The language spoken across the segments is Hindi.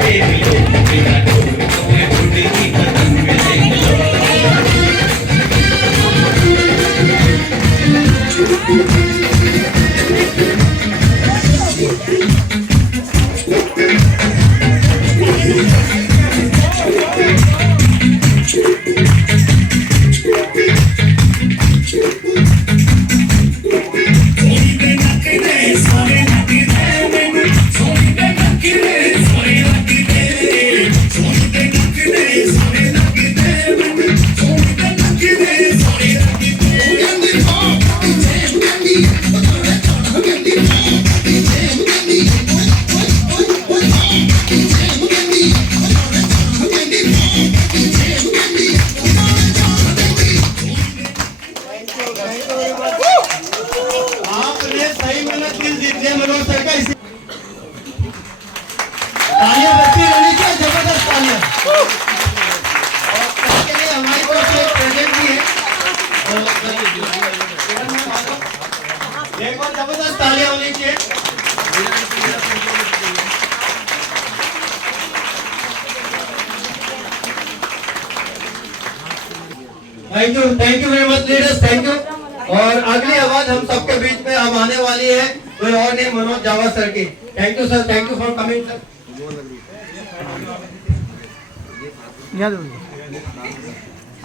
देख लो, बिना डोर कोई उड़ती पतंग देख लो। आपने सही में दिल जीत लिया मनोज सर का। तालियां बजती रहनी चाहिए, जबरदस्त तालियां। और इसके लिए हमारी तरफ से एक प्रेजेंट भी है, एक और जबरदस्त तालियां होनी चाहिए। Thank you very much leaders, thank you. और अगली आवाज हम सबके बीच में अब आने वाली है, कोई और नहीं, मनोज जावा सर की। Thank you sir, thank you for coming sir.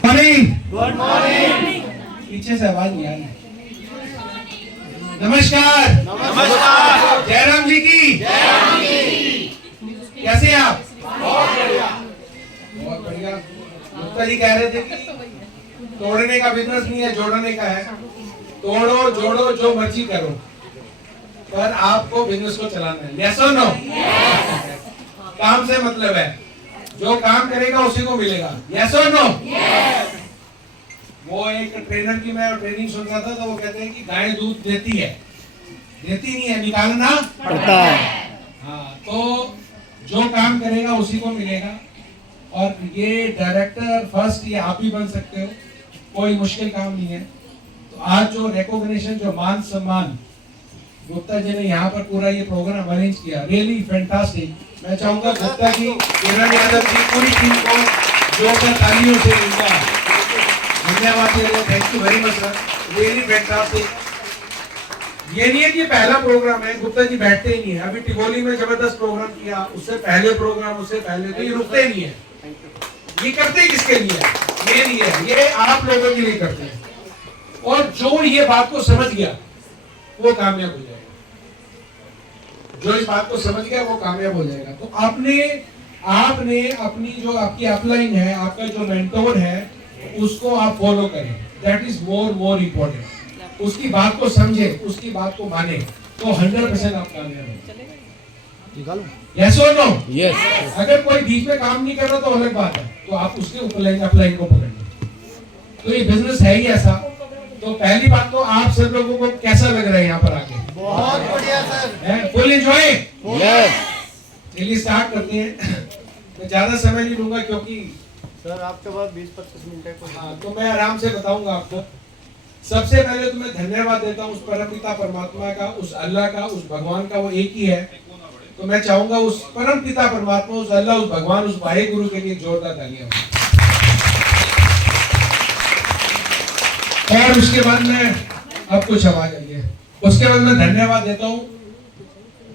Morning, good morning. पीछे से आवाज नहीं आ रही। नमस्कार, नमस्कार। जयराम जी की जयराम जी। कैसे हैं आप? बहुत बढ़िया, बहुत बढ़िया। गुप्ता जी कह रहे थे कि तोड़ने का बिजनेस नहीं है, जोड़ने का है। तोड़ो जोड़ो जो मर्जी करो, पर आपको बिजनेस को चलाना है। यस और नो? काम से मतलब है, जो काम करेगा उसी को मिलेगा। यस और नो? वो एक ट्रेनर की मैं ट्रेनिंग सुन रहा था, तो वो कहते हैं कि गाय दूध देती है, देती नहीं है, निकालना पड़ता है। हाँ, तो जो काम करेगा उसी को मिलेगा। और ये डायरेक्टर फर्स्ट ये आप ही बन सकते हो, कोई मुश्किल काम नहीं है। तो आज जो रिकॉग्निशन, जो मान सम्मान गुप्ता जी ने यहाँ पर पूरा ये प्रोग्राम अरेंज किया, रियली फैंटास्टिक। मैं चाहूंगा गुप्ता जी, किरण यादव जी, पूरी टीम को जोरदार तालियों से इनका धन्यवाद दे रहे हैं। Thank you very much sir, really fantastic. ये नहीं है कि पहला प्रोग्राम है, गुप्ता जी बैठते ही नहीं है। अभी टिगोली में जबरदस्त प्रोग्राम किया, उससे पहले प्रोग्राम, उससे पहले, तो ये रुकते नहीं है। ये करते किसके लिए? ये नहीं है, ये आप लोगों के लिए करते हैं। और जो ये बात को समझ गया वो कामयाब हो जाएगा, जो इस बात को समझ गया वो कामयाब हो जाएगा। तो आपने अपनी जो आपकी अपलाइन है, आपका जो मेंटोर है, उसको आप फॉलो करें। That is more important. उसकी बात को समझे, उसकी बात को माने, तो 100% आप कामयाब हैं। यस और नो? यस। अगर कोई बीच में काम नहीं कर रहा तो अलग बात है, तो आप उसके अपलाइन को पकड़िए। तो ये बिजनेस है ही ऐसा। तो पहली बात तो आप सब लोगों को कैसा लग रहा है यहाँ पर आके? बहुत बढ़िया सर, फुल एंजॉय। यस। चलिए स्टार्ट करते हैं। मैं ज्यादा समय नहीं लूंगा क्योंकि सर आपके पास 20-25 मिनट है। हाँ, तो मैं आराम से बताऊंगा आपको। सबसे पहले तो मैं धन्यवाद देता हूँ उस परमपिता परमात्मा का, उस अल्लाह का, उस भगवान का। वो एक ही है। तो मैं चाहूंगा उस परमपिता परमात्मा, उस अल्लाह, उस भगवान, उस वाहे गुरु के लिए जोरदार तालियां। और उसके बाद में अब कुछ आवाज आई है। उसके बाद मैं धन्यवाद देता हूँ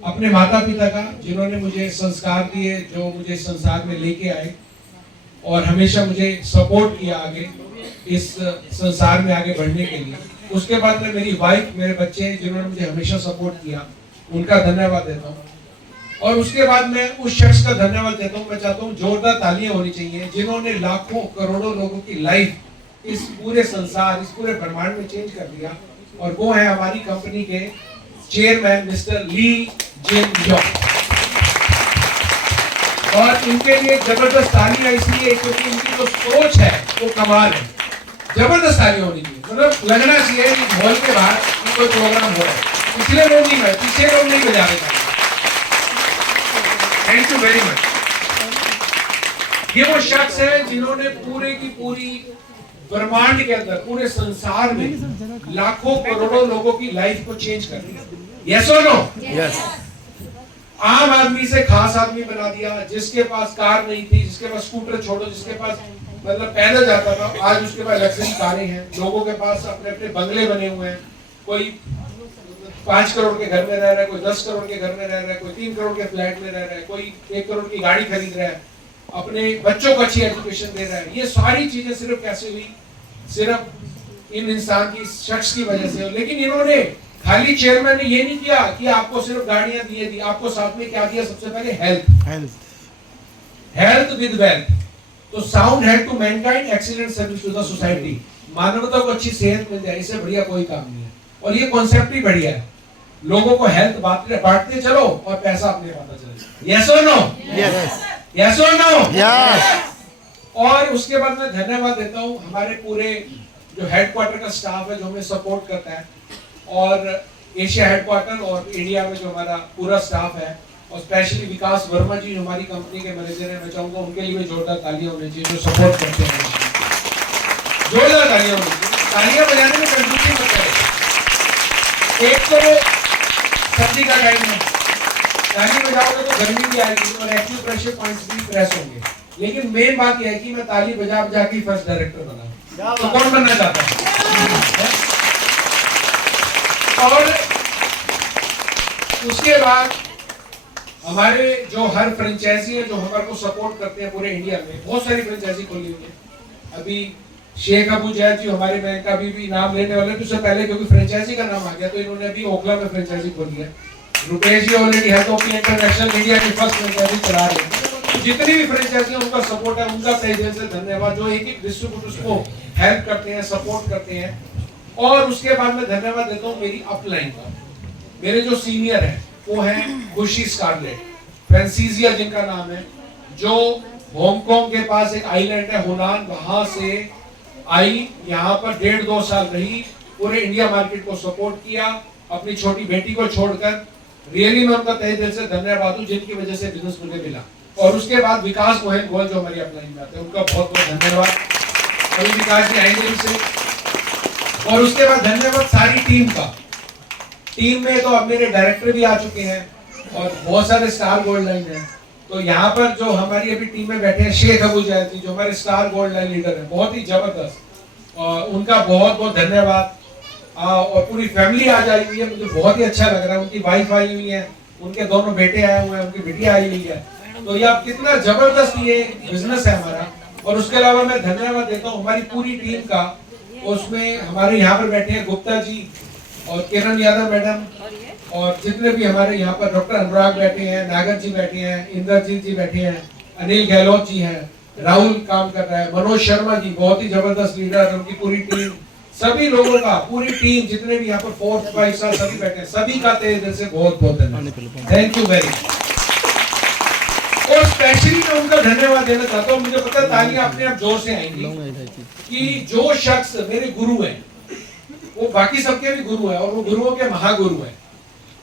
अपने माता पिता का, जिन्होंने मुझे संस्कार दिए, जो मुझे संसार में लेके आए और हमेशा मुझे सपोर्ट किया आगे इस संसार में आगे बढ़ने के लिए। उसके बाद में मेरी वाइफ, मेरे बच्चे, जिन्होंने मुझे हमेशा सपोर्ट किया, उनका धन्यवाद देता हूँ। और उसके बाद मैं उस शख्स का धन्यवाद देता हूँ, मैं चाहता हूँ जोरदार तालियां होनी चाहिए, जिन्होंने लाखों करोड़ों लोगों की लाइफ इस पूरे संसार, इस पूरे ब्रह्मांड में चेंज कर दिया। और वो है हमारी कंपनी के चेयरमैन मिस्टर ली जेन यॉन्ग। और इनके लिए जबरदस्त तालियां इसलिए क्योंकि इनकी जो सोच है वो कमाल है। जबरदस्त तालियां होनी चाहिए, मतलब लगना चाहिए कि हॉल के बाहर कोई प्रोग्राम हो रहा है। पिछले लोग नहीं बजे, पीछे लोग नहीं बजा रहे। Thank you very much. ये वो शख्स है जिन्होंने पूरे की पूरी ब्रह्मांड के अंदर, पूरे संसार में लाखों करोड़ों लोगों की लाइफ को चेंज कर दिया। यस और नो? यस। आम आदमी से खास आदमी बना दिया। जिसके पास कार नहीं थी, जिसके पास स्कूटर छोड़ो, जिसके पास मतलब पैदल जाता था, आज उसके पास लग्जरी कारें हैं। लोगों के पास अपने अपने बंगले बने हुए हैं। कोई 5 करोड़ के घर में रह रहा है, कोई 10 करोड़ के घर में रह रहा है, कोई 3 करोड़ के फ्लैट में रह रहा है, कोई 1 करोड़ की गाड़ी खरीद रहा है, अपने बच्चों को अच्छी एजुकेशन दे रहा है। ये सारी चीजें सिर्फ कैसे हुई? सिर्फ इन इंसान की, शख्स की वजह से। लेकिन इन्होंने खाली चेयरमैन ने ये नहीं किया कि आपको सिर्फ गाड़ियां दी, आपको साथ में क्या दिया? सबसे पहले हेल्थ विद वेल्थ। तो sound health to mankind, excellent service to the society. मानवता को अच्छी सेहत मिल जाए, इससे बढ़िया कोई काम नहीं है। और ये कॉन्सेप्ट ही बढ़िया है। लोगों को हेल्थ बांटते चलो और पैसा अपने पाता चले। यस और नो? यस और नो? यस। और उसके बाद मैं धन्यवाद देता हूँ हमारे पूरे जो हेडक्वार्टर का स्टाफ है, जो हमें सपोर्ट करता है, और एशिया हेडक्वार्टर और इंडिया में जो हमारा पूरा स्टाफ है, और स्पेशली विकास वर्मा जी जो हमारी कंपनी के मैनेजर हैं, मैं चाहूंगा उनके लिए भी जोरदार तालियां होनी चाहिए, जो सपोर्ट करते हैं। जोरदार तालियां होनी चाहिए। तालियां बजाने में कंजूसी मत करें। एक तो सर्दी का टाइम है, ताली बजाओगे तो गर्मी भी आएगी और एक्टिव प्रेशर पॉइंट्स भी प्रेस होंगे। लेकिन मेन बात यह है कि मैं ताली बजा बजा के फर्स्ट डायरेक्टर बना, तो कौन बनना चाहता है? और उसके बाद हमारे जो हर फ्रेंचाइजी है, जो हमारे को सपोर्ट करते हैं पूरे इंडिया में, बहुत सारी फ्रेंचाइजी खोली हुई है। अभी शेख अबू जैद जी हमारे बैंक का भी नाम लेने वाले थे, उससे पहले क्योंकि फ्रेंचाइजी का नाम आ गया तो इन्होंने अभी ओखला में फ्रेंचाइजी खोली है। Rupesh ji already head of international India की फर्स्ट फ्रेंचाइजी चला रहे हैं। जितनी भी फ्रेंचाइजी है उनका सपोर्ट है, उनका तहे दिल से धन्यवाद, जो एक एक डिस्ट्रीब्यूटर्स को हेल्प करते हैं, सपोर्ट करते हैं। और उसके बाद मैं धन्यवाद देता हूँ मेरी अपलाइन का। मेरे जो सीनियर है वो है खुशी स्कारलेट, फ्रांसीसिया जिनका नाम है, जो हांगकांग के पास एक आइलैंड है हुनान, वहां से आई, यहाँ पर 1.5-2 साल रही, पूरे इंडिया मार्केट को सपोर्ट किया, अपनी छोटी बेटी को छोड़कर। रियली मैं उनका तहे दिल से धन्यवाद हूँ, जिनकी वजह से बिजनेस मुझे मिला। और उसके बाद विकास मोहन गोयल जो हमारी अपलाइन में आते हैं, उनका बहुत बहुत धन्यवाद। अभी विकास जी आएंगे से। और उसके बाद धन्यवाद सारी टीम का। टीम में तो अब मेरे डायरेक्टर भी आ चुके हैं और बहुत सारे स्टार गोल्ड लाइन है। तो यहाँ पर जो हमारी अभी टीम में बैठे हैं, शेख अबू जैद जी जो हमारे स्टार गोल्ड लाइन लीडर है, बहुत ही जबरदस्त, और उनका बहुत बहुत धन्यवाद। और पूरी फैमिली आज आई हुई है, मुझे बहुत ही अच्छा लग रहा है। उनकी वाइफ आई हुई है, उनके दोनों बेटे आए हुए हैं, उनकी बेटियां आई हुई है। तो ये आप कितना जबरदस्त ये बिजनेस है हमारा। और उसके अलावा मैं धन्यवाद देता हूँ हमारी पूरी टीम का। उसमें हमारे यहाँ पर बैठे हैं गुप्ता जी और किरण यादव मैडम, और जितने भी हमारे यहाँ पर डॉक्टर अनुराग बैठे हैं, नागर जी बैठे हैं, इंद्रजीत जी बैठे हैं, अनिल गहलोत जी हैं, राहुल काम कर रहा है, मनोज शर्मा जी बहुत ही जबरदस्त लीडर, उनकी पूरी टीम, सभी लोगों का पूरी टीम, जितने भी यहाँ पर 4-5 साल सभी बैठे हैं, सभी का तहे दिल से बहुत बहुत धन्यवाद। Thank you very much. और स्पेशली मैं उनका धन्यवाद देना चाहता हूँ। मुझे पता है तालियां अपने आप जोर से आएंगी कि जो शख्स मेरे गुरु हैं, वो बाकी सबके भी गुरु हैं और वो गुरुओं के महागुरु हैं।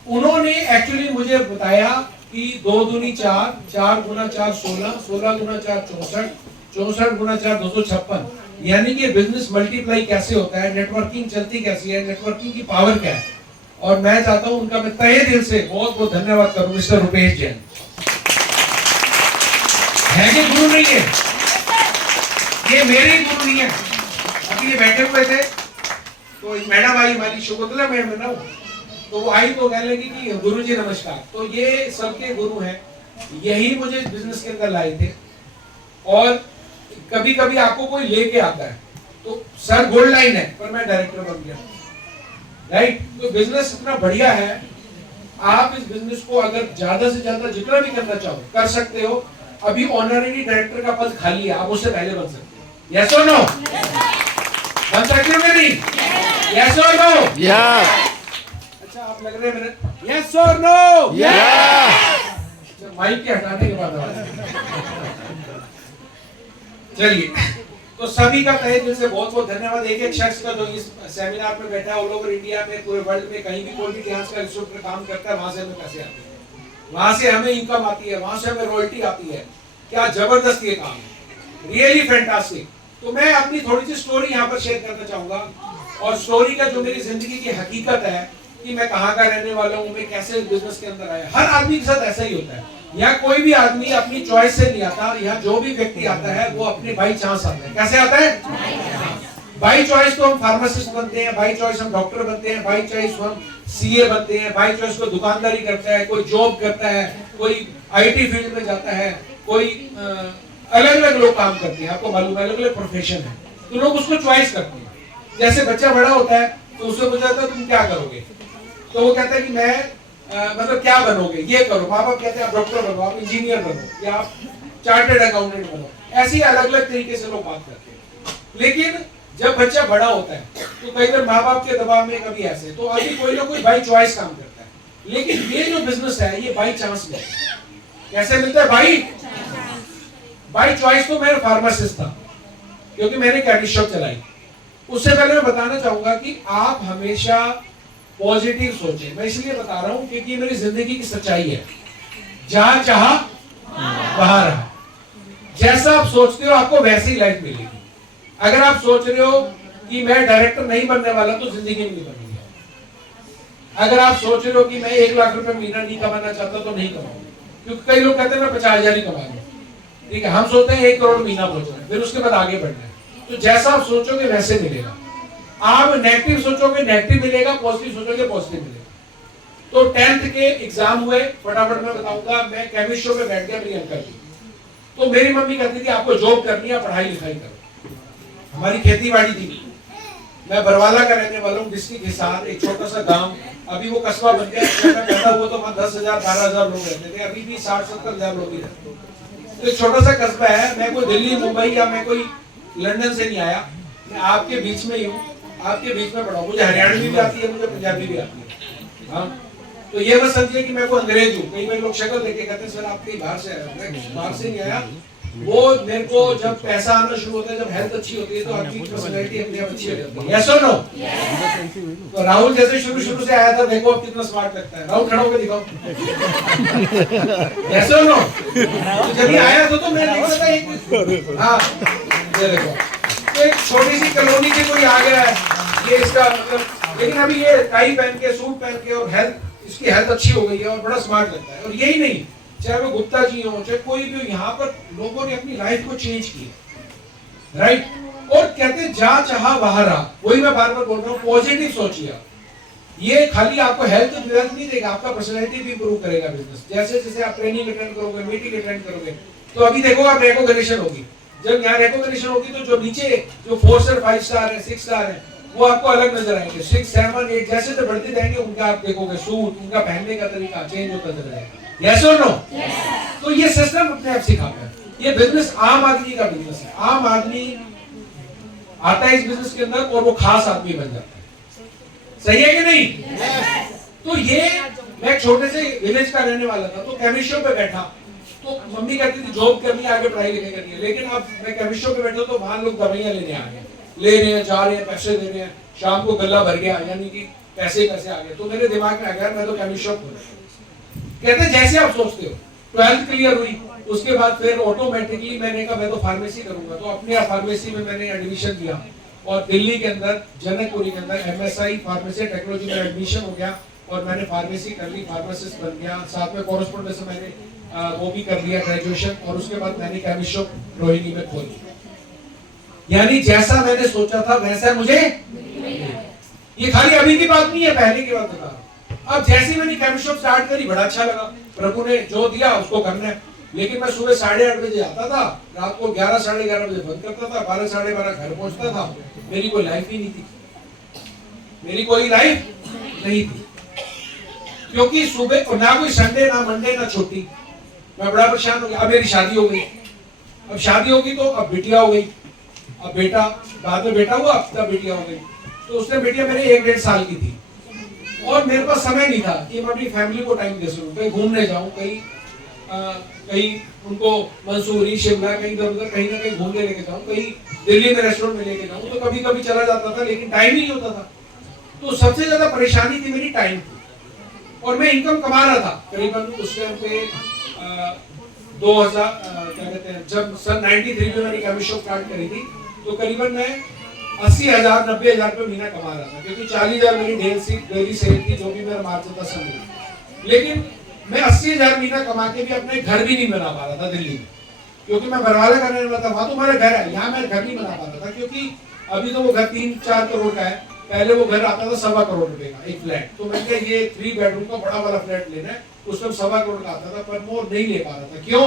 उन्होंने एक्चुअली मुझे बताया कि 2 दूनी 4, 4 गुना 4 16, 16 गुना 4 64, 64 गुना 4 256, यानी कि बिजनेस मल्टीप्लाई कैसे होता है, नेटवर्किंग चलती कैसी है, नेटवर्किंग की पावर क्या है। और मैं चाहता हूं उनका मैं तहे दिल से बहुत बहुत धन्यवाद करूं, मिस्टर रुपेश जैन। है कि गुरु नहीं है? ये मेरे ही गुरु नहीं है। अभी ये बैठे हुए थे तो एक मैडम आई, हमारी शुकुतला मैडम ना, तो वो आई तो कहने लगी कि गुरु जी नमस्कार। तो ये सबके गुरु हैं, यही मुझे बिजनेस के अंदर लाए थे। और कभी कभी आपको कोई लेके आता है तो सर गोल्ड लाइन है पर मैं डायरेक्टर बन गया, राइट। तो बिजनेस इतना बढ़िया है, आप इस बिजनेस को अगर ज्यादा से ज्यादा जितना भी करना चाहो कर सकते हो। अभी ऑनररी डायरेक्टर का पद खाली है, आप उससे पहले बन सकते हो। यस और नो? बन सकते हो नहीं? यस और नो? अच्छा आप लग रहे हैं मेरे यस और नो? माइक के हटाने के बाद चलिए, तो सभी का तहे दिल से बहुत बहुत धन्यवाद। एक एक शख्स का जो इस सेमिनार में बैठा है, ऑल ओवर इंडिया में, पूरे वर्ल्ड में कहीं भी कोई भी डांस का इंस्टीट्यूट में काम करता है, वहां से हमें पैसे आते हैं, वहां से हमें इनकम आती है, वहां से हमें रॉयल्टी आती है। क्या जबरदस्त ये काम है, रियली फैंटास्टिक। तो मैं अपनी थोड़ी सी स्टोरी यहाँ पर शेयर करना चाहूंगा। और स्टोरी का जो मेरी जिंदगी की हकीकत है कि मैं कहाँ का रहने वाला हूँ, मैं कैसे बिजनेस के अंदर आया। हर आदमी के साथ ऐसा ही होता है। यहाँ कोई भी आदमी अपनी चॉइस से नहीं आता। यहाँ जो भी व्यक्ति आता है वो अपने बाई चांस आता है। कैसे आता है? बाई चॉइस तो हम फार्मासिस्ट बनते हैं, बाई चॉइस हम डॉक्टर बनते हैं, बाई चॉइस हम सीए बनते हैं, बाई चॉइस कोई दुकानदारी करता है, कोई जॉब करता है, कोई आईटी फील्ड में जाता है, कोई अलग अलग लोग काम करते हैं। आपको मालूम है अलग अलग प्रोफेशन है, तो लोग उसको चॉइस करते हैं। जैसे बच्चा बड़ा होता है तो उससे पूछा जाता है तुम क्या करोगे, तो वो कहता है कि मैं मतलब क्या बनोगे, ये करो। माँ बाप कहते हैं आप डॉक्टर बनो, आप इंजीनियर बनो, या आप चार्टर्ड अकाउंटेंट बनो। ऐसे ही अलग अलग तरीके से लोग बात करते हैं। लेकिन जब बच्चा बड़ा होता है तो कई बार माँ बाप के दबाव में, कभी ऐसे, तो अभी कोई ना कोई बाई चॉइस काम करता है। लेकिन ये जो बिजनेस है ये बाई चांस में। कैसे मिलता है? बाई चॉइस तो मैं फार्मासिस्ट था क्योंकि मैंने कैंडी शॉप चलाई। उससे पहले मैं बताना चाहूंगा कि आप हमेशा पॉजिटिव सोचें। मैं इसलिए बता रहा हूं क्योंकि ये मेरी जिंदगी की सच्चाई है। जहां चाहा वहां रहा। जैसा आप सोचते हो आपको वैसी ही लाइफ मिलेगी। अगर आप सोच रहे हो कि मैं डायरेक्टर नहीं बनने वाला तो जिंदगी में नहीं बनेगी। अगर आप सोच रहे हो कि मैं 1 लाख रुपए महीना नहीं कमाना चाहता तो नहीं कमाऊंगा, क्योंकि कई लोग कहते हैं मैं 50,000 ही कमा लूं। ठीक है, हम सोचते हैं 1 करोड़ महीना पहुंचना है, फिर उसके बाद आगे बढ़ना है। तो जैसा आप सोचोगे वैसे मिलेगा। आप नेगेटिव सोचोगे नेगेटिव मिलेगा, पॉजिटिव सोचोगे पॉजिटिव मिलेगा। तो 10th के एग्जाम हुए, फटाफट मैं बताऊंगा। मैं केमिस्ट शो में बैठ गया मेरी अंकल की, तो मेरी मम्मी कहती थी आपको जॉब करनी है, पढ़ाई लिखाई करो। हमारी खेती बाड़ी थी। मैं बरवाला का रहने वाला हूँ, डिस्ट्रिक्ट हिसार, एक छोटा सा गांव। अभी वो कस्बा बन गया। जब मैं पैदा हुआ तो वहाँ 10,000 12,000 लोग रहते थे। अभी भी 60-70,000 लोग ही रहते हैं। तो एक छोटा सा कस्बा है। मैं कोई दिल्ली मुंबई या मैं कोई लंदन से नहीं आया, मैं आपके बीच में ही हूँ, आपके बीच में पढ़ा हूँ। मुझे हरियाणवी भी आती है, मुझे पंजाबी भी आती है। हाँ, तो ये मत समझिए कि मैं कोई अंग्रेज हूँ। कई बार लोग शक्ल देख के कहते हैं सर आप कहीं बाहर से आए। मैं बाहर से नहीं आया। वो मेरे को जब पैसा आना शुरू होता है, जब हेल्थ अच्छी होती है तो आपकी पर्सनैलिटी अपने आप अच्छी हो जाती है। यस और नो? तो राहुल जैसे शुरू से आया था, देखो अब कितना स्मार्ट लगता है। राहुल खड़ा होकर दिखाओ। यस और नो? तो जब ये आया था तो मैं देख रहा था एक, हाँ ये देखो, तो एक छोटी सी कॉलोनी से कोई आ गया है, ये इसका मतलब। लेकिन अभी ये टाई पहन के, सूट पहन के, और हेल्थ, इसकी हेल्थ अच्छी हो गई है और बड़ा स्मार्ट लगता है। और यही नहीं, चाहे वो गुप्ता जी हो, चाहे कोई भी, यहाँ पर लोगों ने अपनी लाइफ को चेंज किया, राइट। और कहते हैं जहां चाहा वहां रहा। वही मैं बार बार बोल रहा हूँ, पॉजिटिव सोचिए। ये खाली आपको हेल्थ नहीं देगा, आपका पर्सनैलिटी भी इंप्रूव करेगा बिजनेस। जैसे जैसे आप ट्रेनिंग अटेंड करोगे, मीटिंग अटेंड करोगे, तो अभी देखो आप रिकॉग्निशन होगी। जब यहाँ रिकॉग्निशन होगी तो जो नीचे जो 4 स्टार 5 स्टार है, 6 स्टार है, वो आपको अलग नजर आएंगे। 6, 7, 8 जैसे जैसे बढ़ते जाएंगे उनका आप देखोगे सूट, उनका पहनने का तरीका चेंज होता चला जाएगा। यस और नो? तो ये सिस्टम अपने आप सिखाता है। ये बिजनेस आम आदमी का बिजनेस है। आम आदमी आता है इस बिजनेस के अंदर और वो खास आदमी बन जाता है। सही है कि नहीं? तो ये मैं छोटे से विलेज का रहने वाला था, तो केमिस्ट्री पे बैठा तो मम्मी कहती थी जॉब करनी है, आगे पढ़ाई लिखाई करनी है। लेकिन अब मैं केमिस्ट्री पे बैठा तो वहां लोग दवाइयां लेने आ गए, ले रहे हैं, जा रहे हैं, पैसे दे रहे हैं, शाम को गला भर गया, यानी कि पैसे कैसे आ गए। तो मेरे दिमाग में आ गया मैं तो केमिस्ट्री खोलूं। कहते हैं जैसे आप सोचते हो। 12th क्लियर हुई, उसके बाद फिर ऑटोमेटिकली मैंने कहा मैं तो फार्मेसी करूंगा। तो अपने फार्मेसी में मैंने एडमिशन दिया और दिल्ली के अंदर जनकपुरी के अंदर MSI फार्मेसी टेक्नोलॉजी में एडमिशन हो गया और मैंने फार्मेसी कर ली, फार्मासिस्ट बन गया। साथ में कॉरेस्पोंडेंस में मैंने वो भी कर लिया ग्रेजुएशन, और उसके बाद मैंने केमिस्ट शॉप रोहिणी में खोली। यानी जैसा मैंने सोचा था वैसा मुझे, ये खाली अभी की बात नहीं है, पहले की बात बता रहा हूं। अब जैसे मैंने केमिस्ट शॉप स्टार्ट करी, बड़ा अच्छा लगा। प्रभु ने जो दिया उसको करना है। लेकिन मैं सुबह 8:30 बजे आता था, रात को 11, 11:30 बजे बंद करता था, 12, 12:30 घर पहुंचता था। मेरी कोई लाइफ ही नहीं थी, मेरी कोई लाइफ नहीं थी, क्योंकि सुबह ना कोई संडे, ना मंडे, ना छुट्टी। मैं बड़ा परेशान हो गया। अब मेरी शादी हो गई, अब शादी होगी तो अब बिटिया हो गई, अब बेटा, बाद में बेटा हुआ, तब बिटिया हो गई। तो उसने बेटिया मेरे 1-1.5 साल की थी और मेरे पास समय नहीं था कि मैं अपनी फैमिली को टाइम दे सकूं, कहीं घूमने जाऊं, कहीं उनको मंसूरी, शिमला, कहीं इधर उधर कहीं ना कहीं घूमने लेके जाऊं, कहीं दिल्ली में रेस्टोरेंट में लेके जाऊं। तो कभी कभी चला जाता था, लेकिन टाइम ही नहीं होता था। तो सबसे ज्यादा परेशानी थी मेरी टाइम की। और मैं इनकम कमा रहा था करीबन उस टाइम पे 2000 क्या कहते हैं, जब सन 93 में मैंने केमिस्ट शॉप स्टार्ट करी थी, तो करीबन मैं 80,000 90,000 रुपये महीना कमा रहा था, क्योंकि 40,000 मेरी डेली सेल थी, जो भी मेरा मार्जिन था सब मिला। लेकिन मैं 80,000 महीना कमा के भी अपने घर भी नहीं बना पा रहा था दिल्ली में, क्योंकि मैं बरवाला करने वाला था। वहां तो मेरा घर है, यहाँ मैं घर नहीं बना पा रहा था, क्योंकि अभी तो वो घर 3-4 करोड़ का है, पहले वो घर आता था 1.25 करोड़ रुपए का एक फ्लैट। तो मैंने कहा ये 3 बेडरूम का बड़ा वाला फ्लैट लेना है, उसमें 1.25 करोड़ का आता था, पर मैं नहीं ले पा रहा था। क्यों?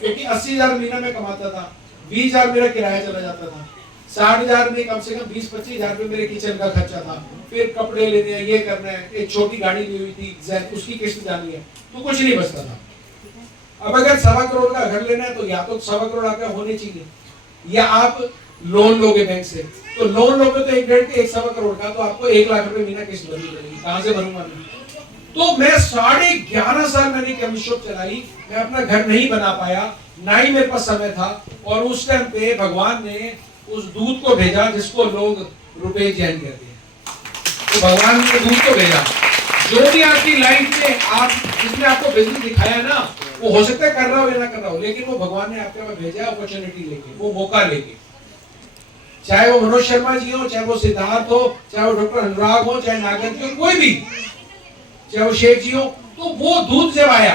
क्योंकि 80,000 महीना में कमाता था, 20,000 मेरा किराया चला जाता था, 60,000 में कम से कम 20-25,000 रुपए मेरे किचन का खर्चा था, फिर कपड़े लेने हैं, ये करना है, एक छोटी गाड़ी ली हुई थी उसकी किस्त जानी है, तो कुछ नहीं बचता था। अब अगर 1.25 करोड़ का घर लेना है तो या तो 1.25 करोड़ आपके होने चाहिए, या आप लोन लोगे बैंक से, तो लोन लोगे तो 1.5-1.25 करोड़ का, तो आपको 1 लाख रुपए महीना किस्त भरनी पड़ेगी। कहां से भरूंगा मैं? तो मैं 11.5 साल मैंने केमिस्ट शॉप चलाई, मैं अपना घर नहीं बना पाया, ना ही मेरे पास समय था। और उस टाइम पे भगवान ने उस दूध को भेजा जिसको लोग रुपए जैन कहते हैं। तो भगवान ने दूध को भेजा, जो भी आपकी लाइफ में आप जिसने आपको बिजनेस दिखाया ना, वो हो सकता है कर रहा हो या ना कर रहा हो, लेकिन वो भगवान ने आपके पास भेजा अपॉर्चुनिटी लेके, वो मौका लेके। चाहे वो मनोज शर्मा जी हो, चाहे वो सिद्धार्थ हो, चाहे वो डॉक्टर अनुराग हो, चाहे नागर जी हो, कोई भी, चाहे वो शेख जी हो, तो वो दूध जब आया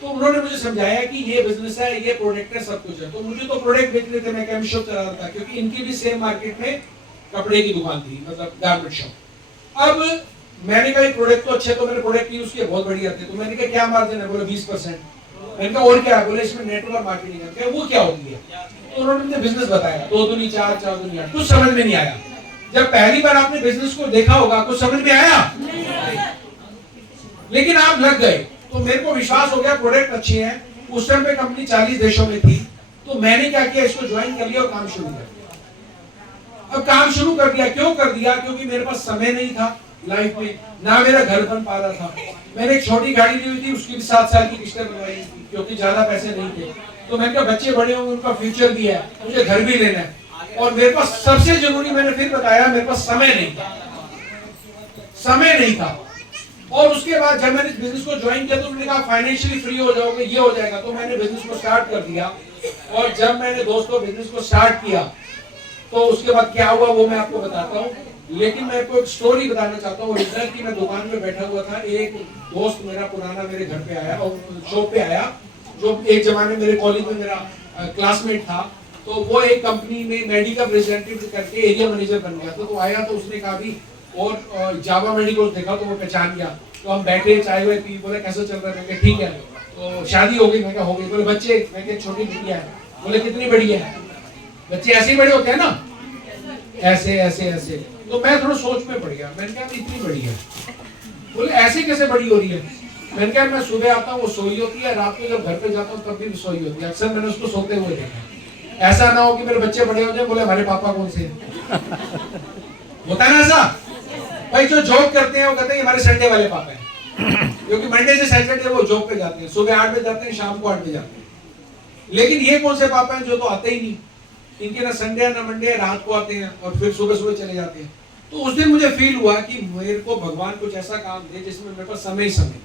तो उन्होंने मुझे समझाया कि ये बिजनेस है, ये प्रोडक्ट है, सब कुछ है। तो मुझे तो प्रोडक्ट बेचने थे, मैं केमिस्ट शॉप चला रहा था, क्योंकि इनकी भी सेम मार्केट में कपड़े की दुकान थी, मतलब गारमेंट शॉप। अब मैंने कहा प्रोडक्ट तो अच्छे, तो मैंने प्रोडक्ट यूज किया, बहुत बढ़िया थे। तो मैंने कहा क्या मार्जिन है? बोले 20%। मैंने कहा और क्या है? बोले इसमें नेटवर्क मार्केटिंग है। क्या वो क्या होती है? तो उन्होंने मुझे बिजनेस बताया, 2 दूनी 4, 4 दूनी 8। कुछ समझ में नहीं आया। जब पहली बार आपने बिजनेस को देखा होगा, कुछ समझ में आया, लेकिन आप लग गए। तो मेरे को विश्वास हो गया प्रोडक्ट अच्छे हैं। उस टाइम पे कंपनी 40 देशों में थी, तो मैंने क्या किया, इसको ज्वाइन कर लिया और काम शुरू कर दिया। अब काम शुरू कर दिया, क्यों कर दिया? क्योंकि मेरे पास समय नहीं था लाइफ में, ना मेरा घर बन पा रहा था। मैंने एक छोटी गाड़ी ली हुई थी, उसकी भी 7 साल की किस्तें बनवाई थी, क्योंकि ज्यादा पैसे नहीं थे। तो मैंने कहा बच्चे बड़े होंगे, उनका फ्यूचर भी है, मुझे घर भी लेना है, और मेरे पास सबसे जरूरी, मैंने फिर बताया, मेरे पास समय नहीं था, समय नहीं था। और उसके बाद जब मैंने बिजनेस को ज्वाइन किया तो उन्होंने कहा फाइनेंशियली फ्री हो जाओगे, ये हो जाएगा। तो मैंने बिजनेस को स्टार्ट कर दिया। और जब मैंने दोस्तों बिजनेस को स्टार्ट किया तो उसके बाद क्या हुआ वो मैं आपको बताता हूँ। लेकिन मैं आपको एक स्टोरी बताना चाहता हूँ। कि मैं दुकान में बैठा हुआ था, एक दोस्त मेरा पुराना मेरे घर पे आया और शॉप पे आया, जो एक जमाने मेरे कॉलेज में मेरा क्लासमेट था। तो वो एक कंपनी में मेडिकल रिप्रेजेंटेटिव करके एरिया मैनेजर बन गया था। तो आया तो उसने कहा भी, और जावा मेडिकल देखा तो वो पहचान गया। तो हम बैठे, चाय वाय पी, बोले कैसे चल रहा है? मैं कहा ठीक है। तो शादी हो गई? मैं कहा हो गई। बोले बच्चे? मैं कहा छोटी बिटिया है। बोले कितनी बड़ी है? बच्चे ऐसे ही बड़े होते हैं ना, ऐसे ऐसे ऐसे। तो मैं थोड़ा सोच में पड़ गया। मैंने कहा इतनी बड़ी है? बोले ऐसे कैसे बड़ी हो रही है? मैंने कहा मैं सुबह आता हूँ वो सोई होती है, रात को जब घर पे जाता हूँ तब भी सोई होती है। अक्सर मैंने उसको सोते हुए देखा। ऐसा ना हो कि मेरे बच्चे बड़े हो जाए बोले हमारे पापा कौन से होता है ना ऐसा। भाई जो जॉब करते हैं वो कहते हैं हमारे संडे वाले पापा हैं, क्योंकि मंडे से सैटरडे वो जॉब पे जाते हैं, सुबह 8 बजे जाते हैं, शाम को 8 बजे जाते हैं। लेकिन ये कौन से पापा हैं जो तो आते ही नहीं, इनके ना संडे है ना मंडे, रात को आते हैं और फिर सुबह सुबह चले जाते हैं। तो उस दिन मुझे फील हुआ कि मेरे को भगवान कुछ ऐसा काम दे जिसमें मेरे पास समय ही समय।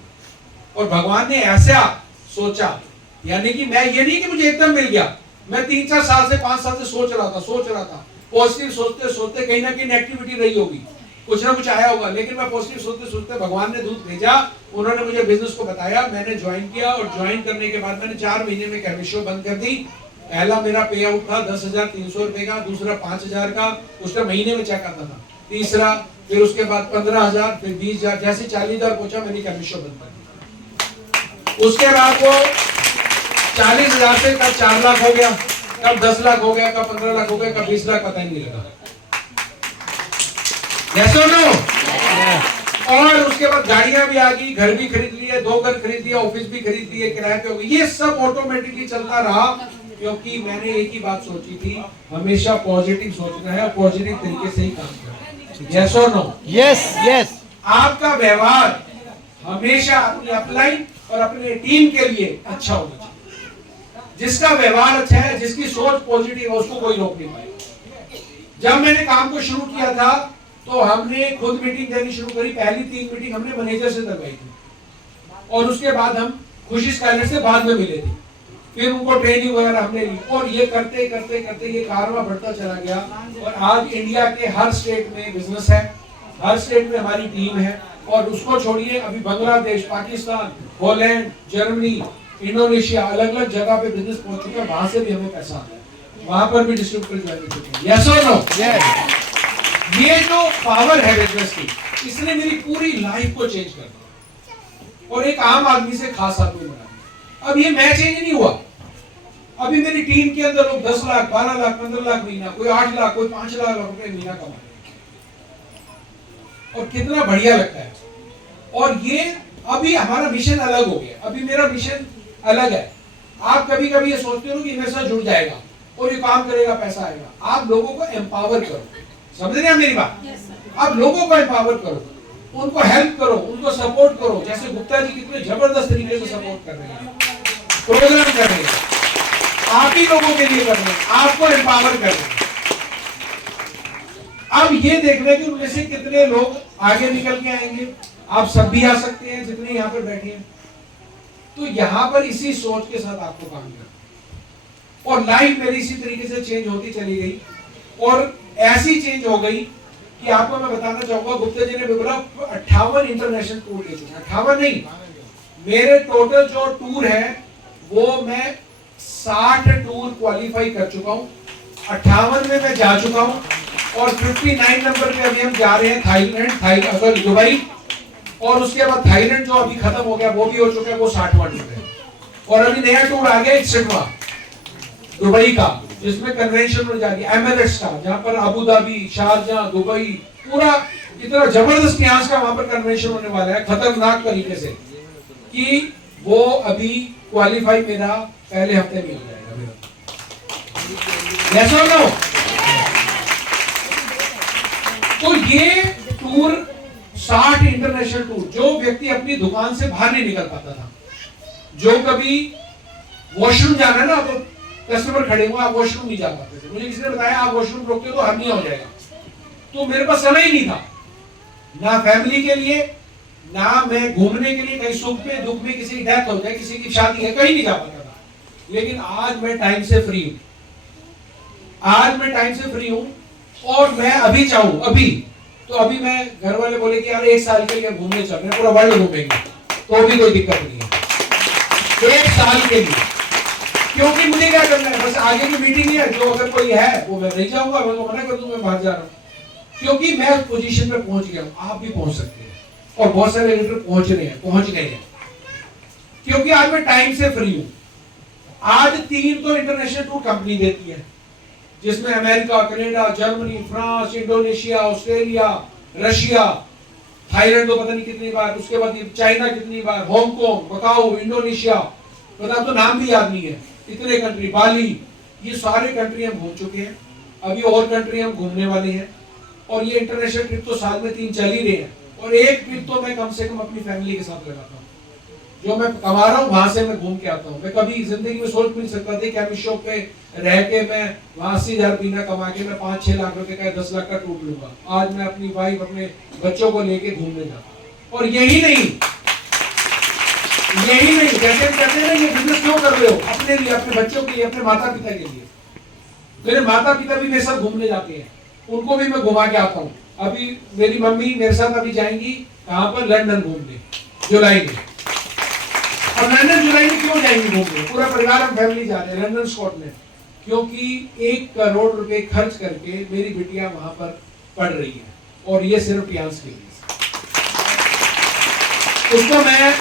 और भगवान ने ऐसा सोचा, यानी कि मैं ये नहीं कि मुझे एकदम मिल गया। मैं 3-4 साल से 5 साल से सोच रहा था। पॉजिटिव सोचते सोचते कहीं ना कहीं नेगेटिविटी रही होगी, कुछ ना कुछ आया होगा, लेकिन मैं पॉजिटिव सोचते सोचते भगवान ने दूध भेजा। उन्होंने मुझे बिजनेस को बताया, मैंने ज्वाइन किया। और ज्वाइन करने के बाद मैंने 4 महीने में केमिस्ट शॉप बंद कर दी। पहला मेरा पे आउट था 10,300 रुपए का, दूसरा 5,000 का, उसका महीने में चेक आता था, तीसरा, फिर उसके बाद 15,000, फिर 20,000, जैसे 40,000 पहुंचा मैंने केमिस्ट शॉप बंद कर दी। उसके बाद वो 40,000 से कब 4 लाख हो गया, कब 10 लाख हो गया, कब 15 लाख हो गया, कब 20 लाख, पता ही नहीं लगा। Yes or no? और उसके बाद गाड़ियां भी आ गई, घर भी खरीद लिए, 2 घर खरीद लिए, ऑफिस भी खरीद लिए, किराए पे हो गई। ये सब ऑटोमेटिकली चलता रहा, क्योंकि मैंने एक ही बात सोची थी, हमेशा पॉजिटिव सोचना है और पॉजिटिव तरीके से ही काम करना है। Yes or no? Yes yes. आपका व्यवहार हमेशा अपनी अपलाइन और अपने टीम के लिए अच्छा होना चाहिए। जिसका व्यवहार अच्छा है, जिसकी सोच पॉजिटिव है, उसको कोई रोक नहीं पाएगा। जब मैंने काम को शुरू किया था तो हमने खुद मीटिंग देनी शुरू करी। पहली 3 मीटिंग हमने मैनेजर से करवाई थी, और उसके बाद हम खुशी स्काइलर से बाद में मिले थे। फिर उनको ट्रेनिंग वगैरह हमने ली, और ये करते करते करते ये कारवां बढ़ता चला गया। और आज इंडिया के हर स्टेट में बिजनेस है, हर स्टेट में हमारी टीम है। और उसको छोड़िए, अभी Bangladesh, Pakistan, Holland, Germany, Indonesia, अलग अलग जगह पे बिजनेस पहुंच चुका है। वहां से भी हमें पैसा आता है, वहां पर भी डिस्ट्रीब्यूटर ज्वाइन हो चुके हैं। यस और नो? ये जो पावर है बिजनेस की, इसने मेरी पूरी लाइफ को चेंज कर दिया और एक आम आदमी से खास आदमी बना दिया। अब ये मैं चेंज नहीं हुआ, अभी मेरी टीम के अंदर लोग 10 लाख, 12 लाख, 15 लाख महीना, कोई 8 लाख, कोई 5 लाख रुपए महीना कमा रहे हैं। और कितना बढ़िया लगता है। और ये अभी हमारा मिशन अलग हो गया, अभी मेरा मिशन अलग है। आप कभी कभी ये सोचते हो कि इन्वेस्टर जुड़ जाएगा और ये काम करेगा, पैसा आएगा। आप लोगों को एम्पावर करो, समझ रहे हैं मेरी बात? आप लोगों को एम्पावर करो, उनको हेल्प करो, उनको सपोर्ट करो। जैसे गुप्ता जी कितने जबरदस्त तरीके से सपोर्ट कर रहे हैं, प्रोग्राम कर रहे हैं, आप ही लोगों के लिए कर रहे हैं, आपको एम्पावर कर रहे हैं। अब ये देख रहे हैं कि उनमें से कितने लोग आगे निकल के आएंगे। आप सब भी आ सकते हैं जितने यहाँ पर बैठे हैं। तो यहाँ पर इसी सोच के साथ आपको काम करना, और लाइफ मेरी इसी तरीके से चेंज होती चली गई। और ऐसी चेंज हो गई कि आपको मैं बताना चाहूंगा, गुप्ता जी ने भी बोला 58 इंटरनेशनल टूर ले चुके हैं। 58 नहीं, मेरे टोटल जो टूर है वो मैं 60 टूर क्वालिफाई कर चुका हूं, 58 में मैं जा चुका हूं। और 59 नंबर पे अभी हम जा रहे हैं थाईलैंड, सॉरी दुबई। और उसके बाद थाईलैंड जो अभी खत्म हो गया वो भी हो चुका है, वो 60वां टूर है। और अभी नया टूर आ गया 61वां दुबई का, जिसमें कन्वेंशन में जाएगी एमिरेट्स का, जहां पर अबू धाबी, शारजाह, दुबई, पूरा इतना जबरदस्त इतिहास का वहां पर कन्वेंशन होने वाला है, खतरनाक तरीके से, कि वो अभी क्वालिफाई मेरा पहले हफ्ते में हो जाएगा मेरा। यस और नो? तो ये टूर 60 इंटरनेशनल टूर, जो व्यक्ति अपनी दुकान से बाहर नहीं निकल पाता था, जो कभी वॉशरूम जाना है ना, तो कस्टमर खड़े हुए, आप वॉशरूम नहीं जा पाते थे, मुझे किसी ने बताया आप वॉशरूम रोकते हो तो हर्निया हो जाएगा। तो मेरे पास समय ही नहीं था, ना फैमिली के लिए, ना मैं घूमने के लिए, कहीं सुख में दुख में, किसी की डेथ हो जाए, किसी की शादी है, कहीं नहीं जा पाता था। लेकिन आज मैं टाइम से फ्री हूं, आज मैं टाइम से फ्री हूं। और मैं अभी चाहूं, अभी तो अभी मैं, घर वाले बोले कि यार 1 साल के लिए घूमने चल रहे हैं, पूरा वर्ल्ड घूमेंगे, तो भी कोई दिक्कत नहीं है 1 साल के लिए। क्योंकि मुझे क्या करना है, बस आगे की मीटिंग है, जो अगर कोई है वो मैं नहीं जाऊंगा, मैं तो मना कर दूंगा, मैं बाहर जा रहा हूं। क्योंकि मैं उस पोजीशन पे पहुंच गया हूं, आप भी पहुंच सकते हैं, और बहुत सारे लीडर पहुंच गए हैं। क्योंकि आज मैं टाइम से फ्री हूं। आज 3 तो इंटरनेशनल टूर कंपनी देती है, जिसमें America, Canada, Germany, France, Indonesia, Australia, Russia, Thailand तो पता नहीं कितनी बार, उसके बाद चाइना कितनी बार, हांगकांग, मकाऊ, इंडोनेशिया, पता तो नाम भी याद नहीं है, इतने कंट्री, बाली, ये सारे कंट्री हम घूम चुके हैं। अभी और कंट्री हम घूमने वाले हैं। और ये इंटरनेशनल ट्रिप तो साल में 3 चल ही रहे हैं, और एक ट्रिप तो मैं कम से कम अपनी फैमिली के साथ लगाता हूँ। जो मैं कमा रहा हूँ वहां से मैं घूम के आता हूँ। मैं कभी जिंदगी में सोच भी नहीं सकता था कि हम इस शॉप पे रह के मैं वहां 80,000 महीना कमा के मैं 5-6 लाख रुपए का, 10 लाख का टूर लूंगा। आज मैं अपनी वाइफ, अपने बच्चों को लेके घूमने जाता हूँ। और यही नहीं, जैसे कहते हैं ना, ये बिजनेस क्यों कर रहे हो? अपने लिए, अपने बच्चों के लिए, अपने माता पिता के लिए। मेरे माता पिता भी मेरे साथ घूमने जाते हैं, उनको भी मैं घुमा के आता हूँ। अभी मेरी मम्मी मेरे साथ अभी जाएंगी कहां पर? लंदन घूमने, जुलाई में। और लंदन जुलाई में क्यों जाएंगे घूमने? पूरा परिवार, हम फैमिली जा रहे हैं लंदन, स्कॉटलैंड। क्योंकि 1 करोड़ रुपए खर्च करके मेरी बिटिया वहां पर पढ़ रही है, और ये सिर्फ पियांस के लिए। उसको मैं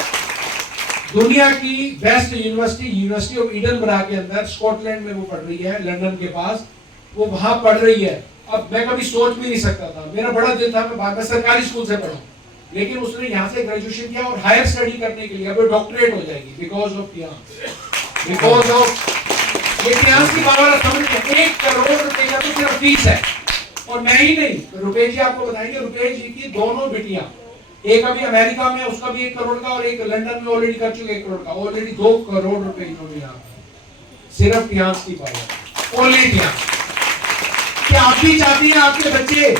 दुनिया की बेस्ट यूनिवर्सिटी ऑफ ईडनबरा के अंदर, स्कॉटलैंड में वो पढ़ रही है, लंदन के पास, वो वहां पढ़ रही है। अब मैं कभी सोच भी नहीं सकता था, मेरा बड़ा दिल था मैं सरकारी स्कूल से पढ़ा, लेकिन उसने यहाँ से ग्रेजुएशन किया और हायर स्टडी करने के लिए अब डॉक्टरेट हो जाएगी, बिकॉज ऑफ ये पियांस की पावर समझ के। 1 करोड़ रुपए का तो सिर्फ फीस है। और मैं ही नहीं, रुपेश जी आपको बताएंगे, रुपेश जी की दोनों बेटियां, एक अभी अमेरिका में, उसका भी 1 करोड़ का, और एक लंदन में ऑलरेडी कर चुके 1 करोड़ का। ऑलरेडी 2 करोड़ रुपए इन्होंने यहाँ, सिर्फ पियांस की पावर, ओनली पियांस। क्या आप भी चाहती हैं आपके बच्चे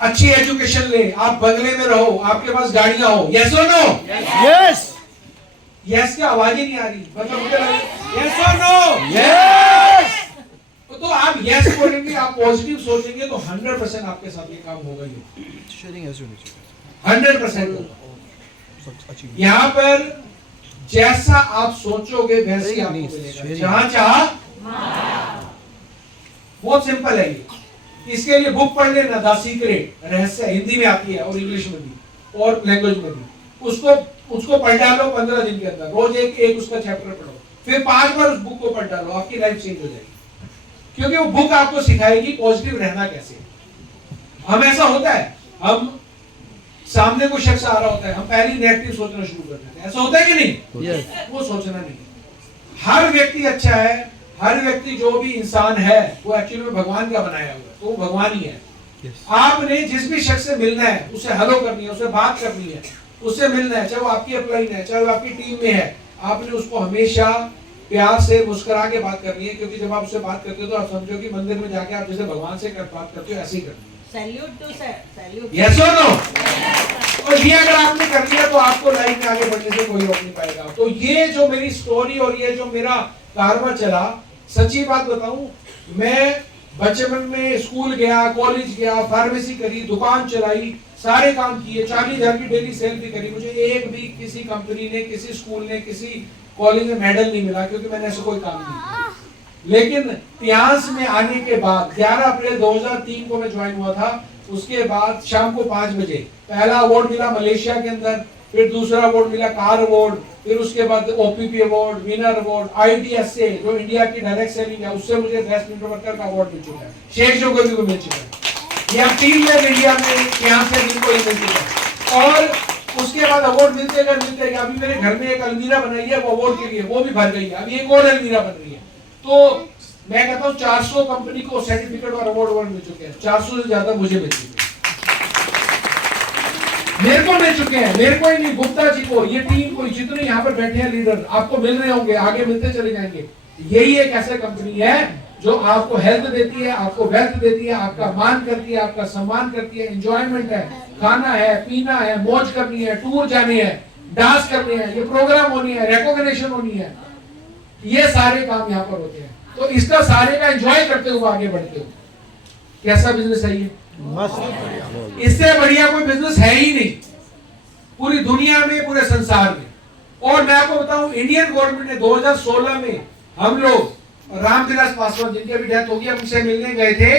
अच्छी एजुकेशन ले, आप बंगले में रहो, आपके पास गाड़ियां हो? यस और नो? यस। यस की आवाज ही नहीं आ रही, मतलब मुझे यस और नो? यस। तो आप यस बोलेंगे, आप पॉजिटिव सोचेंगे तो 100% आपके साथ ये काम होगा ही, शेयरिंग ऐसे होनी चाहिए 100%। यहाँ पर जैसा आप सोचोगे वैसे आपको मिलेगा, जहां चाह। बहुत सिंपल है ये। इसके लिए बुक पढ़ लेना, द सीक्रेट, रहस्य, हिंदी में आती है और इंग्लिश में भी और लैंग्वेज में भी। उसको पढ़ डालो 15 दिन के अंदर, रोज एक उसका चैप्टर पढ़ो, फिर 5 बार उस बुक को पढ़ डालो, आपकी लाइफ चेंज हो जाएगी। क्योंकि वो बुक आपको सिखाएगी पॉजिटिव रहना कैसे। हम ऐसा होता है, हम सामने कोई शख्स आ रहा होता है, हम पहले नेगेटिव सोचना शुरू कर देते हैं, ऐसा होता है कि नहीं? Yes. वो सोचना नहीं। हर व्यक्ति अच्छा है, हर व्यक्ति जो भी इंसान है वो एक्चुअली में भगवान का बनाया हुआ है, तो वो भगवान ही है। Yes. आपने जिस भी शख्स से मिलना है, उससे हेलो करनी है, उससे बात करनी है, उससे मिलना है, चाहे वो आपकी अपलाइन है, चाहे वो आपकी टीम में है, आपने उसको हमेशा प्यार से मुस्कुरा के बात करनी है। क्योंकि जब आप उससे बात करते हो तो आप समझो कि मंदिर में जाके आप जैसे भगवान से बात करते हो, ऐसे ही करनी है। Salute to salute. यस और नो? और ये अगर आपने कर लिया तो आपको लाइफ में आगे बढ़ने से कोई रोक नहीं पाएगा। तो ये जो मेरी स्टोरी और ये जो मेरा कारवां चला, सच्ची बात बताऊं, मैं बचपन में स्कूल गया, कॉलेज गया, फार्मेसी करी, दुकान चलाई, सारे काम किए, 40,000 की डेली सेल भी करी। मुझे एक भी किसी कंपनी ने, किसी स्कूल ने, किसी कॉलेज में मेडल नहीं मिला, क्योंकि मैंने ऐसा कोई काम नहीं किया। लेकिन इतिहास में आने के बाद 11 अप्रैल 2003 को मैं ज्वाइन हुआ था। उसके बाद शाम को 5 बजे पहला अवार्ड मिला मलेशिया के अंदर, फिर दूसरा अवार्ड मिला कार अवार्ड, फिर उसके बाद OPP award, winner award, ITS से जो इंडिया की डायरेक्ट सेलिंग है उससे मुझे बेस्ट इंट्रोवर्टर का अवार्ड मिल चुका है, शेख जोगरी को मिल चुका है। ये 3 लोग इंडिया में यहाँ से जिनको मिल चुका है। और उसके बाद अवार्ड मिलते गए। अभी मेरे घर में एक अलमीरा बनाई है वो अवार्ड के लिए, वो भी भर गई है, अभी एक और अलमीरा बन रही है। तो मैं कहता हूँ 400 कंपनी को सर्टिफिकेट और अवार्ड मिल चुके हैं, 400 से ज्यादा मुझे मिल चुके हैं, मेरे को मिल चुके हैं। मेरे को ही नहीं, गुप्ता जी को, ये टीम को, जितने यहाँ पर बैठे हैं लीडर, आपको मिल रहे होंगे, आगे मिलते चले जाएंगे। यही एक ऐसा कंपनी है जो आपको हेल्थ देती है, आपको वेल्थ देती है, आपका मान करती है, आपका सम्मान करती है, एंजॉयमेंट है, खाना है, पीना है, मौज करनी है, टूर जाने हैं, डांस करने हैं, ये प्रोग्राम होनी है, रिकॉग्निशन होनी है, ये सारे काम यहाँ पर होते हैं। तो इसका सारे का एंजॉय करते हुए आगे बढ़ते हो। कैसा बिजनेस है ये? मस्त। इससे बढ़िया कोई बिजनेस है ही नहीं पूरी दुनिया में, पूरे संसार में। और मैं आपको बताऊं, इंडियन गवर्नमेंट ने 2016 में हम लोग रामविलास पासवान, जिनकी अभी डेथ हो गई, हमसे मिलने गए थे,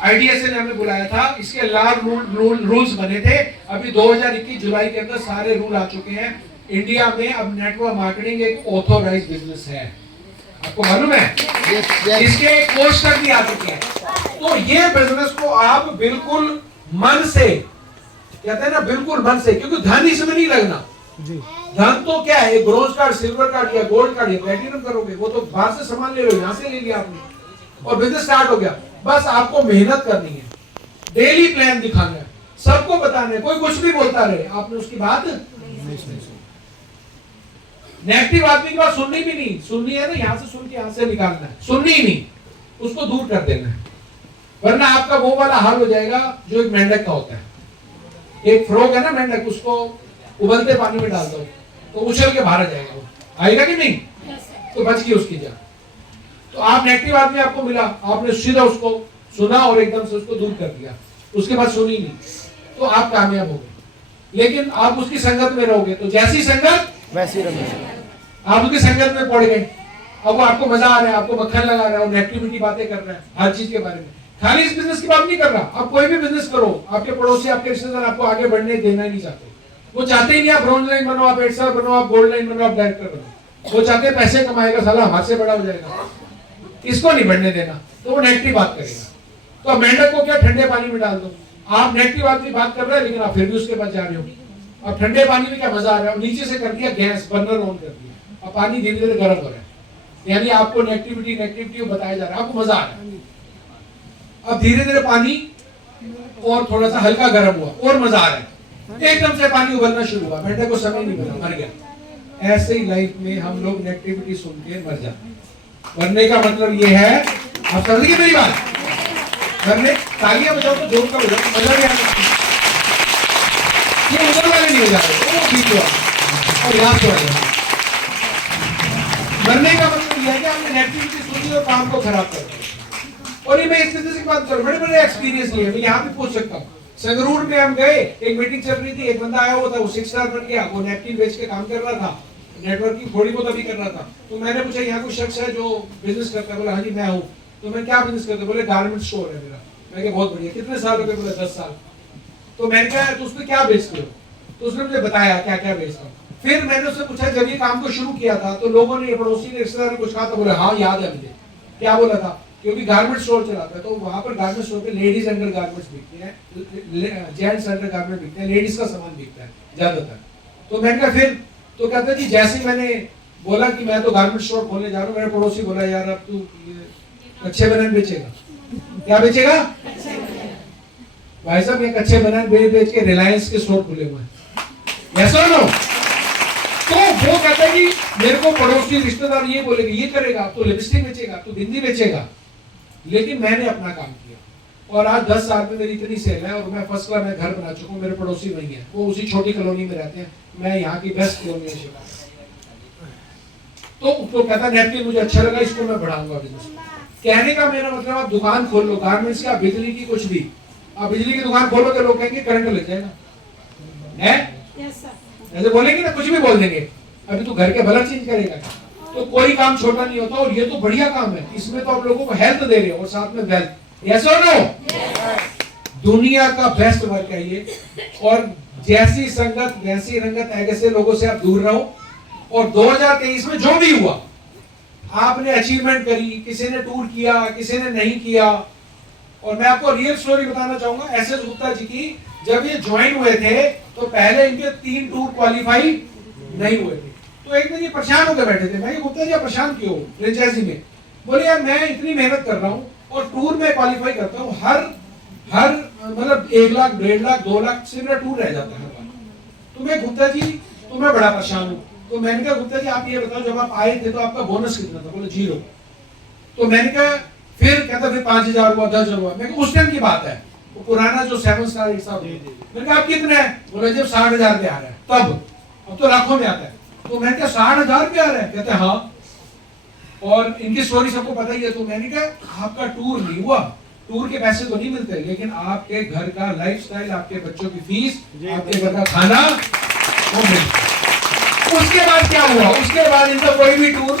आईडीएसए ने हमें बुलाया था, इसके रूल्स बने थे। अभी 2021 जुलाई के अंदर सारे रूल आ चुके हैं। इंडिया में अब नेटवर्क मार्केटिंग एक ऑथोराइज्ड बिजनेस है, आपको मालूम है? इसके कोर्स तक भी आ चुके हैं। तो ये बिजनेस को आप बिल्कुल मन से, कहते हैं ना, बिल्कुल मन से, क्योंकि धन इसमें नहीं लगना जी। धन तो क्या है, ब्रोंज कार्ड, सिल्वर कार्ड या गोल्ड कार्ड या प्लैटिनम करोगे, वो तो बाहर से सामान ले लो, यहाँ से ले लिया आपने और बिजनेस स्टार्ट हो गया। बस आपको मेहनत करनी है, डेली प्लान दिखाना है, सबको बताना है। कोई कुछ भी बोलता रहे, आपने उसकी बात नेगेटिव आदमी की बात सुननी भी नहीं, सुननी है ना, यहाँ से सुन के यहाँ से निकालना है, सुननी ही नहीं, उसको दूर कर देना है। वरना आपका वो वाला हाल हो जाएगा जो एक मेंढक का होता है। एक फ्रॉग है ना मेंढक, उसको उबलते पानी में डाल दो तो उछल के बाहर आ जाएगा, वो आएगा कि नहीं? तो बच गई उसकी जान। तो आप नेगेटिव आदमी आपको मिला, आपने सीधा उसको सुना और एकदम से उसको दूर कर दिया, उसके बाद सुनी नहीं, तो आप कामयाब हो गए। लेकिन आप उसकी संगत में रहोगे तो जैसी संगत वैसी रंग। आप उसकी संगत में पड़ गए, अब वो आपको मजा आ रहा है, आपको मक्खन लगा रहा है, नेगेटिविटी बातें कर रहा है हर चीज के बारे में। खाली इस बिजनेस की बात नहीं कर रहा, आप कोई भी बिजनेस करो, आपके पड़ोसी, आपके रिश्तेदार आपको आगे बढ़ने देना ही नहीं चाहते। वो चाहते ही नहीं आप ब्रॉन्ज लाइन बनो, आप एडसर बनो, आप गोल्ड लाइन बनो, आप डायरेक्टर बनो। वो चाहते हैं पैसे कमाएगा, साला हमारे से बड़ा हो जाएगा, इसको नहीं बढ़ने देना, तो वो नेगेटिव बात करेगा। तो अब मेंढक को क्या ठंडे पानी में डाल दो, आप नेगेटिव आदमी बात कर रहे हैं लेकिन आप फिर भी उसके पास जा रहे हो। अब ठंडे पानी में क्या मजा आ रहा है, नीचे से कर दिया गैस, बर्नर ऑन कर दिया, अब पानी धीरे धीरे गर्म हो रहा है, यानी आपको नेगेटिविटी बताया जा रहा है, आपको मजा आ रहा है। अब धीरे धीरे पानी और थोड़ा सा हल्का गर्म हुआ और मजा आ रहा है, एकदम से पानी उबलना शुरू हुआ, मेंढक को समय नहीं मिला, मर गया। ऐसे ही लाइफ में हम लोग नेगेटिविटी सुन के मर जाते हैं। मरने का मतलब ये है, आप समझिए मेरी बात, मरने, तालियां बजाओ तो जोर का बजाओ, मजा नहीं आता, ये उधर वाले नहीं हो जा रहे, वो बीच हुआ और लास्ट वाले। मरने का मतलब यह नेगेटिविटी सुनी और काम को खराब कर दिया। और ये मैं इस तरह से बात कर, बड़े बड़े एक्सपीरियंस लिए, मैं यहाँ भी पूछ सकता हूँ। संगरूर में हम गए, एक मीटिंग चल रही थी, एक बंदा आया हुआ था, वो 6 स्टार बन गया, वो नैपकिन बेच के काम कर रहा था, नेटवर्किंग थोड़ी बहुत अभी कर रहा था। तो मैंने पूछा यहाँ कोई शख्स है जो बिजनेस करता है? बोला हाँ जी मैं हूँ। तो मैं क्या बिजनेस करते? बोले गारमेंट स्टोर है मेरा। मैं कहा बहुत बढ़िया, कितने साल हो गए? बोले 10 साल। तो मैंने कहा तो उसमें क्या बेचते हो? तो उसने मुझे बताया क्या क्या बेचता हूँ। फिर मैंने उससे पूछा जब ये काम को शुरू किया था तो लोगों ने, पड़ोसी ने, रिश्तेदार ने कुछ कहा था? बोले हाँ याद है मुझे। क्या बोला था? क्योंकि गारमेंट स्टोर चलाता है, तो वहां पर गारमेंट स्टोर पे लेडीज अंडर गारमेंट्स बिकते हैं, जेंट्स अंडर गारमेंट बिकते हैं, लेडीज का सामान बिकता है ज्यादातर। तो मैंने कहा फिर? तो कहता है कि जैसे मैंने बोला कि मैं तो गारमेंट स्टोर खोलने जा रहा हूँ, मेरे पड़ोसी बोला यार अब तू कच्चे बनान बेचेगा। क्या बेचेगा? भाई साहब ये कच्चे बनान बेच के रिलायंस के स्टोर खुले हुए हैं, ऐसा नो। तो वो कहता है कि मेरे को पड़ोसी रिश्तेदार ये बोलेंगे ये करेगा, तो लिपस्टिक बेचेगा, तो बिंदी बेचेगा। लेकिन मैंने अपना काम किया और आज 10 साल में मेरी इतनी सेल है और मैं फर्स्ट क्लास में घर बना चुका हूँ। मेरे पड़ोसी वही है, वो उसी छोटी कॉलोनी में रहते हैं, मैं यहाँ की बेस्ट कॉलोनी है शिकागो। तो कहता नैपकिन मुझे अच्छा लगा, इसको मैं बढ़ाऊंगा बिजनेस। कहने का मेरा मतलब आप दुकान खोल लो गारमेंट्स की, बिजली की, कुछ भी आप बिजली की दुकान खोलो तो लोग कहेंगे करंट लग जाएगा, है ऐसे बोलेंगे ना, कुछ भी बोल देंगे। अभी तू घर के भला चेंज करेगा? तो कोई काम छोटा नहीं होता, और ये तो बढ़िया काम है, इसमें तो आप लोगों को हेल्थ दे रहे हो और साथ में वेल्थ। यस और नो? दुनिया का बेस्ट वर्क है ये। और जैसी संगत वैसी रंगत, ऐसे लोगों से आप दूर रहो। और 2023 में जो भी हुआ, आपने अचीवमेंट करी, किसी ने टूर किया, किसी ने नहीं किया। और मैं आपको रियल स्टोरी बताना चाहूंगा एस गुप्ता जी की। जब ये ज्वाइन हुए थे तो पहले इनके 3 टूर क्वालिफाई नहीं हुए थे। तो एक दिन ये परेशान होकर बैठे थे, मैं गुप्ता जी आप परेशान क्यों फ्रेंचाइजी में? बोले यार मैं इतनी मेहनत कर रहा हूँ और टूर में क्वालिफाई करता हूँ, हर मतलब 1 लाख, 1.5 लाख, 2 लाख से मेरा टूर रह जाता है। तो मैं गुप्ता जी तो मैं बड़ा परेशान हूँ। तो मैंने कहा गुप्ता जी आप ये बताओ जब आप आए थे तो आपका बोनस कितना था? बोले 0। तो मैंने कहा फिर? कहता फिर 5,000 हुआ, 10,000 हुआ। मैं उस टाइम की बात है, वो पुराना जो 7 स्टार हिसाब। मैंने कहा आप कितने है? बोले जब 60,000 पे आ रहा है तब, अब तो लाखों में आता है। तो मैंने कहा 60,000 पे आ रहा है? कहते हैं हाँ। और इनकी स्टोरी सबको पता ही है। तो मैंने कहा आपका टूर नहीं हुआ, टूर के पैसे तो नहीं मिलते, लेकिन आपके घर का लाइफस्टाइल, आपके बच्चों की फीस, आपके घर का खाना वो मिलता। उसके बाद क्या हुआ? उसके बाद इनका कोई भी टूर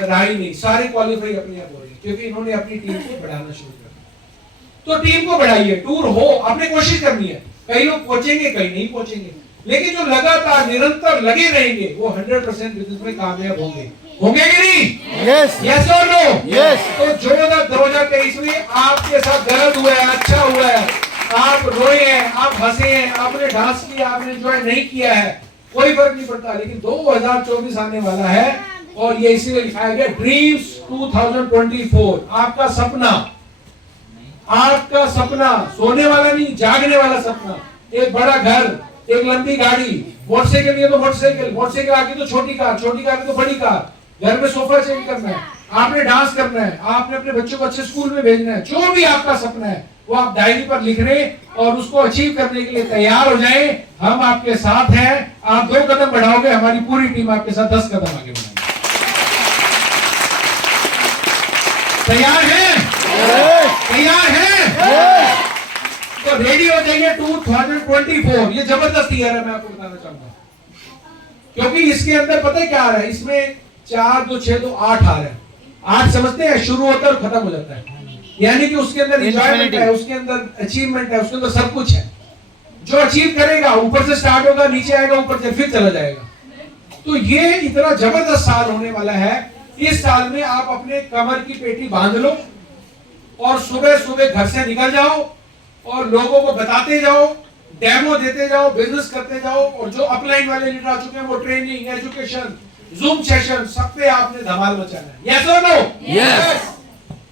रहा ही नहीं, सारे क्वालिफाई अपने आप हो रही, क्योंकि इन्होंने अपनी टीम को बढ़ाना शुरू कर दिया। तो टीम को बढ़ाइए, टूर हो, आपने कोशिश करनी है। कई लोग पहुंचेंगे, कई नहीं पहुंचेंगे, लेकिन जो लगातार निरंतर लगे रहेंगे वो 100% बिजनेस में कामयाब होंगे। होंगे कि नहीं? यस यस और नो? यस। तो जो 2023 में आपके साथ गलत हुआ है, अच्छा हुआ है, आप रोए हैं, आप हंसे हैं, आपने डांस किया, आपने एंजॉय नहीं किया है, कोई फर्क नहीं पड़ता। लेकिन 2024 आने वाला है और ये इसीलिए लिखाया गया ड्रीम्स 2024। आपका सपना, आपका सपना सोने वाला नहीं, जागने वाला सपना। एक बड़ा घर, एक लंबी गाड़ी, मोटरसाइकिल नहीं है तो मोटरसाइकिल, मोटरसाइकिल आगे तो छोटी कार, छोटी कार तो बड़ी कार, घर में सोफा चेंज करना है, आपने डांस करना है, आपने अपने बच्चों को अच्छे स्कूल में भेजना है। जो भी आपका सपना है वो आप डायरी पर लिख रहे और उसको अचीव करने के लिए तैयार हो जाए। हम आपके साथ हैं। आप 2 कदम बढ़ाओगे, हमारी पूरी टीम आपके साथ 10 कदम आगे बढ़ाएगी। तैयार हैं? तैयार हैं? तो रेडी हो जाइए 2024। ये जबरदस्त ईयर है, मैं आपको बताना चाहूंगा, क्योंकि इसके अंदर पता है क्या आ रहा है? इसमें 4 2 6 2 8 आ रहा है। 8 समझते हैं, शुरू होता है और खत्म हो जाता है। यानी कि उसके अंदर एंजॉयमेंट है, उसके अंदर अचीवमेंट है, उसके अंदर सब कुछ है। जो अचीव करेगा ऊपर से स्टार्ट होगा, नीचे आएगा, ऊपर से फिर चला जाएगा। तो ये इतना जबरदस्त साल होने वाला है। इस साल में आप अपने कमर की पेटी बांध लो और सुबह सुबह घर से निकल जाओ और लोगों को बताते जाओ, डेमो देते जाओ, बिजनेस करते जाओ। और जो अपलाइन वाले लीडर आ चुके हैं वो ट्रेनिंग, एजुकेशन, जूम सेशन, सब पे आपने धमाल मचाना है। यस और नो? यस।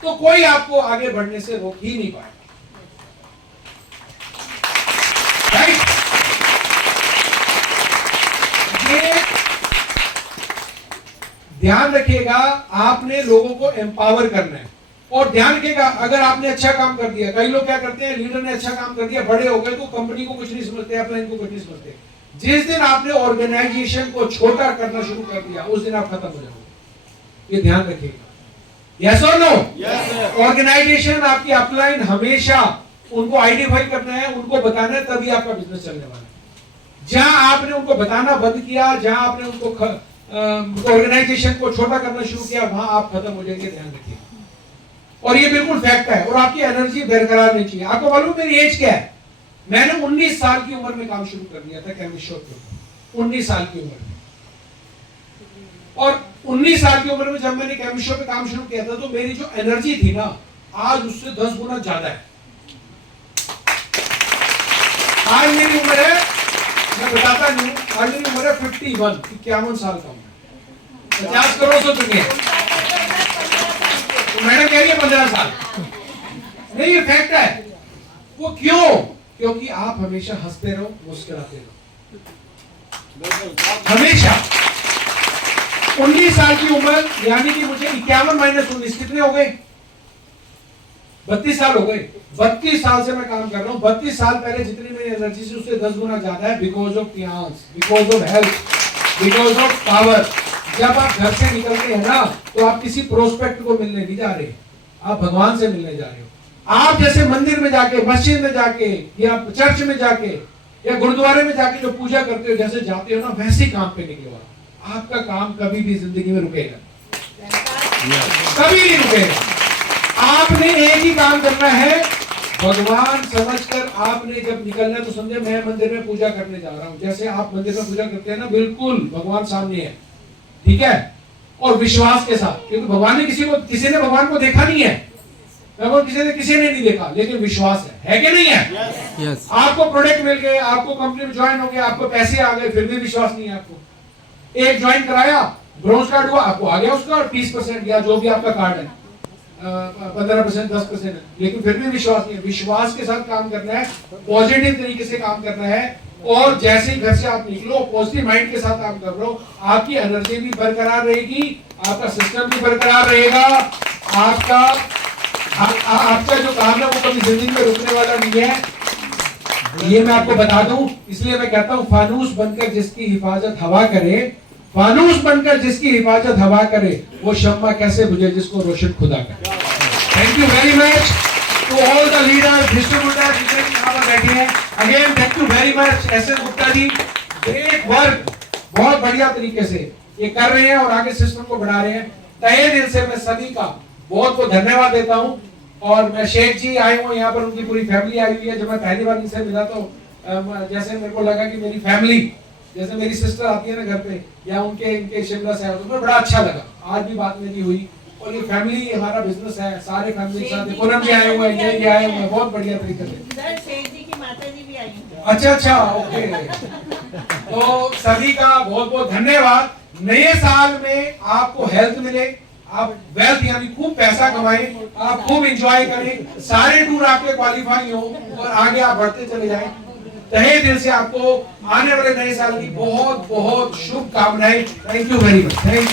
तो कोई आपको आगे बढ़ने से रोक ही नहीं पाएगा। राइट? ये ध्यान रखिएगा, आपने लोगों को एम्पावर करना है। और ध्यान रखिएगा, अगर आपने अच्छा काम कर दिया, कई लोग क्या करते हैं, लीडर ने अच्छा काम कर दिया, बड़े हो गए तो कंपनी को कुछ नहीं समझते, अपलाइन को कुछ नहीं समझते। जिस दिन आपने ऑर्गेनाइजेशन को छोटा करना शुरू कर दिया, उस दिन आप खत्म हो जाओगे। ये ध्यान रखिएगा। यस और नो? ऑर्गेनाइजेशन आपकी अपलाइन हमेशा उनको आइडेंटिफाई करना है, उनको बताना है, तभी आपका बिजनेस चलने वाला है। जहां आपने उनको बताना बंद किया, जहां आपने उनको ऑर्गेनाइजेशन को छोटा करना शुरू किया, वहां आप खत्म हो जाएंगे, ध्यान रखिए। और ये बिल्कुल फैक्ट है। और आपकी एनर्जी बरकरार नहीं चाहिए। आपको मालूम मेरी एज क्या है? मैंने 19 साल की उम्र में काम शुरू कर दिया था केमिस्ट शॉप पे, 19 साल की उम्र में। और 19 साल की उम्र में जब मैंने केमिस्ट शॉप पे काम शुरू किया था, तो मेरी जो एनर्जी थी ना, आज उससे 10 गुना ज्यादा है। आज मेरी उम्र है, मैं बताता नहीं हूं, आज मेरी उम्र है 51 साल का हूं। 50 करोड़ तो चुके हैं। तो मैडम कह रही है 15 साल। नहीं, ये फैक्ट है। वो क्यों? क्योंकि आप हमेशा हंसते रहो, मुस्कुराते रहो, हमेशा। 19 साल की उम्र, यानी कि मुझे 51 माइनस 19 कितने हो गए? 32 साल हो गए। 32 साल से मैं काम कर रहा हूं। 32 साल पहले जितनी मेरी एनर्जी थी उससे 10 गुना ज्यादा है, because of finance, because of health, because of power. जब आप घर से निकलते हैं ना, तो आप किसी प्रोस्पेक्ट को मिलने नहीं जा रहे, आप भगवान से मिलने जा रहे हो। आप जैसे मंदिर में जाके, मस्जिद में जाके, या चर्च में जाके, या गुरुद्वारे में जाके जो पूजा करते हो, जैसे जाते हो ना, वैसे काम पे निकले हो। आपका काम कभी भी जिंदगी में रुकेगा, कभी नहीं रुकेगा। आपने एक ही काम करना है, भगवान समझकर आपने जब निकलना है तो समझे मैं मंदिर में पूजा करने जा रहा हूं। जैसे आप मंदिर में पूजा करते हैं ना, बिल्कुल भगवान सामने है, ठीक है? और विश्वास के साथ, क्योंकि भगवान ने किसी ने भगवान को देखा नहीं है, भगवान किसी ने नहीं देखा, लेकिन विश्वास है कि नहीं है? Yes. आपको प्रोडक्ट मिल गए, आपको कंपनी में ज्वाइन हो गया, आपको पैसे आ गए, फिर भी विश्वास नहीं है आपको। एक ज्वाइन कराया, ब्रोंज कार्ड हुआ, आपको आ गया उसका 30% या जो भी आपका कार्ड है, 15%, 10%, लेकिन फिर भी विश्वास नहीं है। विश्वास के साथ काम करना है, पॉजिटिव तरीके से काम करना है। और जैसे ही घर से आप निकलो, पॉजिटिव माइंड के साथ काम कर लो, आपकी एनर्जी भी बरकरार रहेगी, आपका सिस्टम भी बरकरार रहेगा, आपका जो काम है वो कभी जिंदगी में रुकने वाला नहीं है। ये मैं आपको बता दूं, इसलिए मैं कहता हूं, फानूस बनकर जिसकी हिफाजत हवा करे, फानूस बनकर जिसकी हिफाजत हवा करे, वो शम्मा कैसे बुझे जिसको रोशन खुदा करे। Thank you very much to all the leaders, distributors जितने भी यहाँ पर बैठे हैं। Again thank you very much SS Gupta ji, great work, बहुत बढ़िया तरीके से ये कर रहे हैं और आगे सिस्टम को बढ़ा रहे हैं। तहे दिल से मैं सभी का बहुत बहुत धन्यवाद देता हूँ। और मैं शेख जी आए हुए यहाँ पर, उनकी पूरी फैमिली आई हुई है। जब मैं पहली बार इनसे मिला तो जैसे मेरे को लगा कि मेरी फैमिली, जैसे मेरी सिस्टर आती है ना घर पे, या इनके शिमला से, तो बड़ा अच्छा लगा। आज भी बात मेरी हुई। और ये फैमिली हमारा बिजनेस है, सारे फैमिली के साथ पूनम जी आए हुए हैं, ये आए हुए हैं, बहुत बढ़िया तरीके से। शेख जी की माता जी भी आई हैं। अच्छा, ओके। तो सभी का बहुत बहुत धन्यवाद। नए साल में आपको हेल्थ मिले, आप वेल्थ यानी खूब पैसा कमाएं, आप खूब एंजॉय करें, सारे टूर आपके क्वालिफाई हो और आगे आप बढ़ते चले जाएं। तहे दिल से आपको आने वाले नए साल की बहुत बहुत शुभकामनाएं। Thank you very much. Thank you.